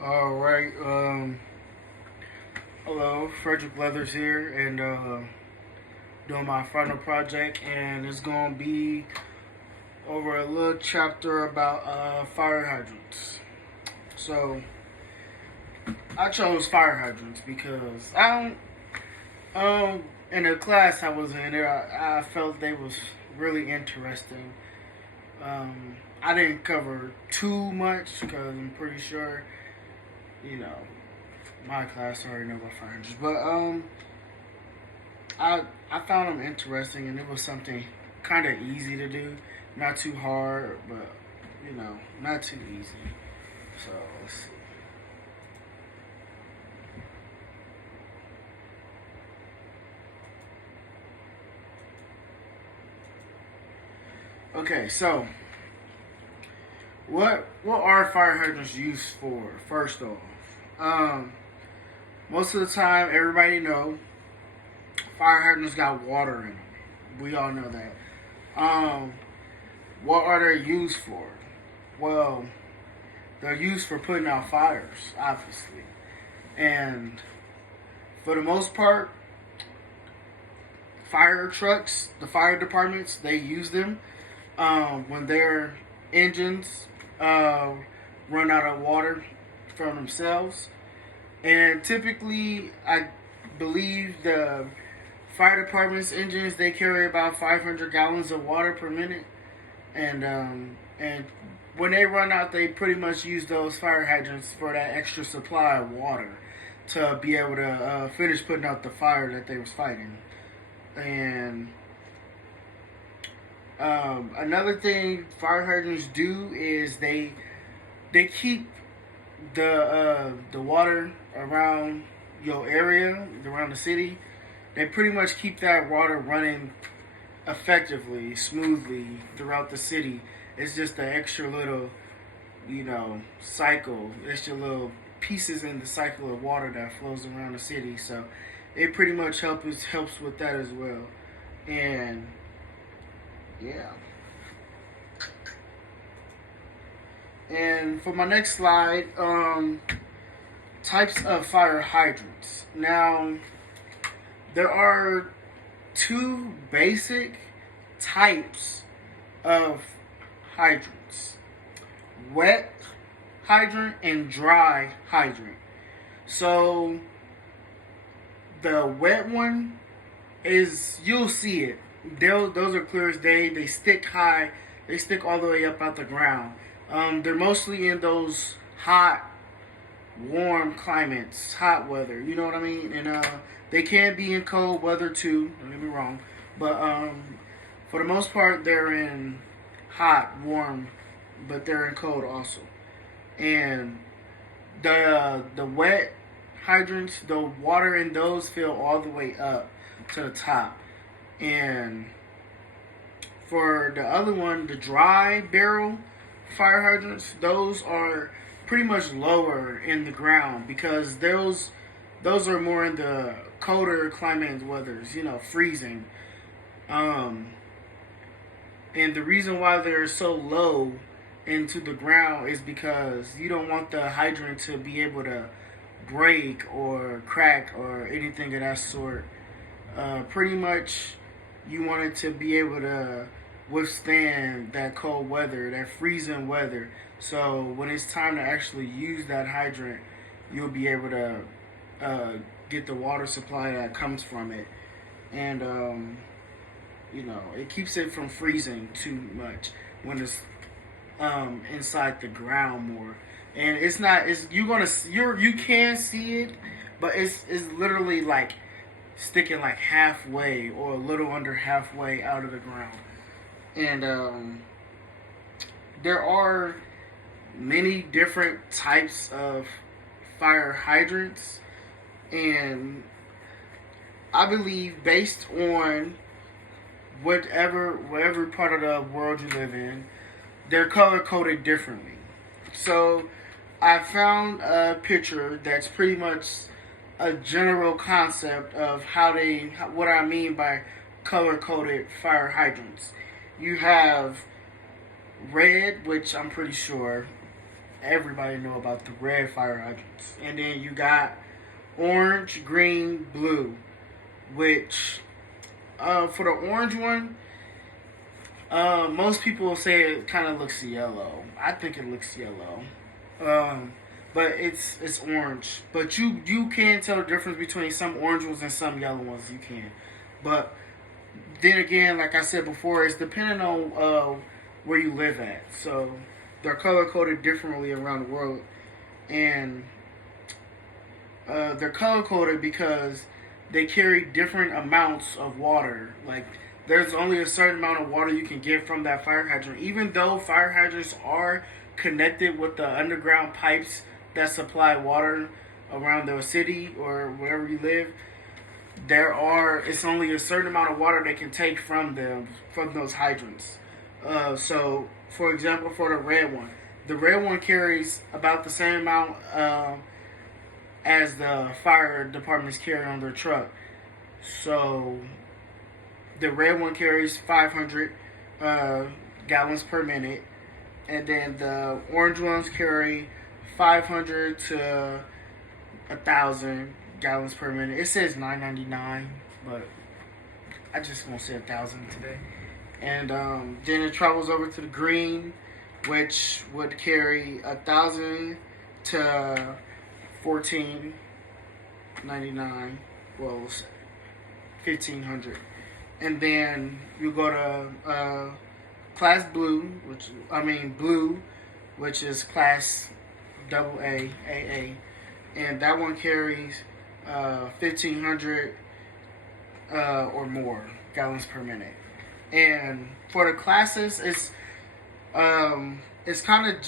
All right. Hello, Frederick Leathers here, and doing my final project, and it's gonna be over a little chapter about fire hydrants. So I chose fire hydrants because I don't. In the class I was in, there I felt they was really interesting. I didn't cover too much because I'm pretty sure, you know, my class already know about fire hydrants, but I found them interesting, and it was something kind of easy to do, not too hard, but not too easy. So let's see. Okay, so what are fire hydrants used for? First off, um, most of the time, everybody know fire hydrants got water in them. We all know that. Um, what are they used for? Well, they're used for putting out fires, obviously. And for the most part, fire trucks, the fire departments, they use them when their engines uh, run out of water from themselves. And typically, I believe the fire department's engines, they carry about 500 gallons of water per minute, and when they run out, they pretty much use those fire hydrants for that extra supply of water to be able to finish putting out the fire that they was fighting. And another thing fire hydrants do is they keep the water around your area, around the city. They pretty much keep that water running effectively, smoothly throughout the city. It's just the extra little, cycle, extra little pieces in the cycle of water that flows around the city. So it pretty much helps with that as well. And yeah. And for my next slide, types of fire hydrants. Now, there are two basic types of hydrants: wet hydrant and dry hydrant. So, the wet one is, you'll see it. Those are clear as day. They stick high. They stick all the way up out the ground. They're mostly in those hot, warm climates, hot weather. You know what I mean? And they can be in cold weather too. Don't get me wrong, but for the most part, they're in hot, warm, but they're in cold also. And the wet hydrants, the water in those fill all the way up to the top. And for the other one, the dry barrel fire hydrants, those are pretty much lower in the ground because those are more in the colder climate weathers, freezing. Um, and the reason why they're so low into the ground is because you don't want the hydrant to be able to break or crack or anything of that sort. Pretty much, you want it to be able to withstand that cold weather, that freezing weather. So when it's time to actually use that hydrant, you'll be able to uh, get the water supply that comes from it, and it keeps it from freezing too much when it's inside the ground more. And it's not. It's you can see it, but it's literally like sticking like halfway or a little under halfway out of the ground. And there are many different types of fire hydrants, and I believe based on whatever part of the world you live in, they're color coded differently. So I found a picture that's pretty much a general concept of what I mean by color coded fire hydrants. You have red, which I'm pretty sure everybody know about the red fire hydrants. And then you got orange, green, blue, which for the orange one, most people will say it kind of looks yellow. I think it looks yellow. But it's orange. But you can tell the difference between some orange ones and some yellow ones. You can. But then again, like I said before, it's depending on where you live at. So they're color coded differently around the world, and they're color coded because they carry different amounts of water. Like there's only a certain amount of water you can get from that fire hydrant. Even though fire hydrants are connected with the underground pipes that supply water around the city or wherever you live, it's only a certain amount of water they can take from those hydrants. So, for example, for the red one carries about the same amount as the fire departments carry on their truck. So, the red one carries 500 gallons per minute, and then the orange ones carry 500 to 1,000 gallons per minute. It says 999, but I just won't say 1,000 today. And then it travels over to the green, which would carry 1,000 to 1,499. Well, 1,500. And then you go to class blue, which is class AA, and that one carries 1,500 or more gallons per minute. And for the classes, it's kind of